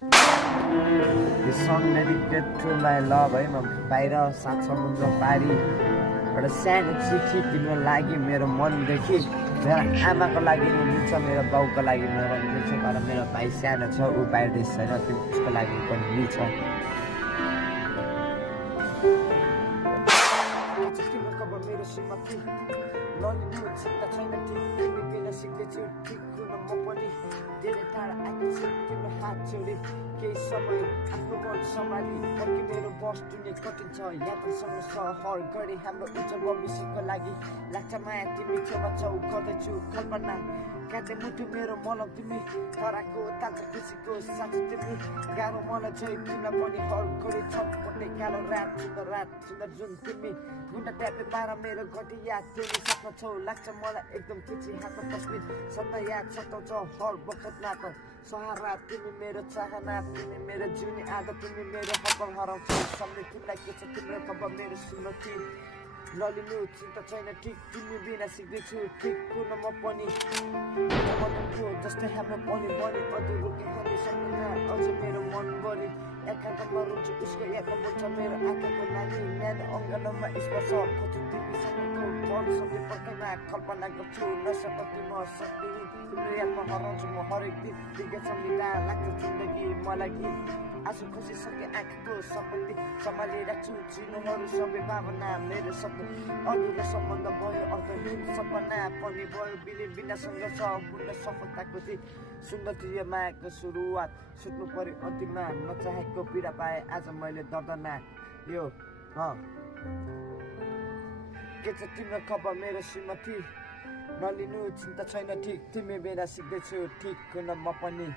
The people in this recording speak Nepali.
This song dedicated to my love है म बाहिर सात समुद्र पारी एउटा सानो चिठी तिम्रो लागि मेरो मनदेखि मेरो आमाको लागि मिल्छ मेरो बाउको लागि मेरो मिल्छ तर मेरो भाइ सानो छ ऊ बाहिर देश छैन त्यो उसको लागि पनि मिल्छ मेरो श्रीमती ललिनु चिन्ता छैन तिमी बिना सिक्दैछु ठिक हुन म पनि धेरै टाढा आएको छु तिम्रो हात जोडी केही समय आफ्नो मन सम्हाली फर्की मेरो बस दुनियाँ कठिन छ यात्रासँग सहर गरी हाम्रो उज्जवल भविष्यको लागि लाग्छ माया तिमी छेउमा छौ गर्दैछु कल्पना काटे मुटु मेरो मलम तिमी हराएको ताजा खुसीको साथी तिमी गाह्रो मलाई चाहिँ तिमीलाई पनि हर गरी छटपटे कालो रात सुन्दर जुन तिमी गुन्डा ट्यापे पारा मेरो घटी याद तिमी सक्न छौ लाग्छ मलाई एकदम खुसी हातमा तस्बिर सदा याद सताउँछ हर बखत नाता सहारा तिमी मेरो चाहना तिमी मेरो जुनी आदत तिमी मेरो हकल हराउँछौ सम्झे तिमीलाई के छ तिम्रो खबर मेरो श्रीमती ललिनु चिन्ता छैन ठिक तिमी बिना सिक्दैछु ठिक हुन म पनि जस्तै हाम्रो पनि बनी अधुरो के खाने सक्दैन अझ मेरो मन बढी एकान्तमा रुन्छु उसको यादमा बोल्छ मेरो आँखाको नानी न्यानो अङ्गनमा स्पर्श खोज्छु तिमीसँगको मन सबै पर्खैमा कल्पना गर्छु नसकति म सक्दिनँ तिम्रो यादमा हराउँछु म हरेक दिन दिगो सम्झिँदा लाग्छ जिन्दगी मलाई आँसु खसिसके आँखाको सम्पत्ति सम्हाली राख्छु चिनोहरू सबै भावना मेरो सपना अधुरो सम्बन्ध भयो अर्थहीन सपना पनि भयो बिलिन बिना सङ्घर्ष पूर्ण सफलताको चाहिँ सुन्दर थियो मायाको सुरुवात सुत्नु पर्यो अन्तिममा नचाहेको पीडा पाएँ आज मैले दर्दनाक यो के छ तिम्रो खबर मेरो श्रीमती नलिनु चिन्ता छैन ठिक तिमी बिना सिक्दैछु ठिक हुन म पनि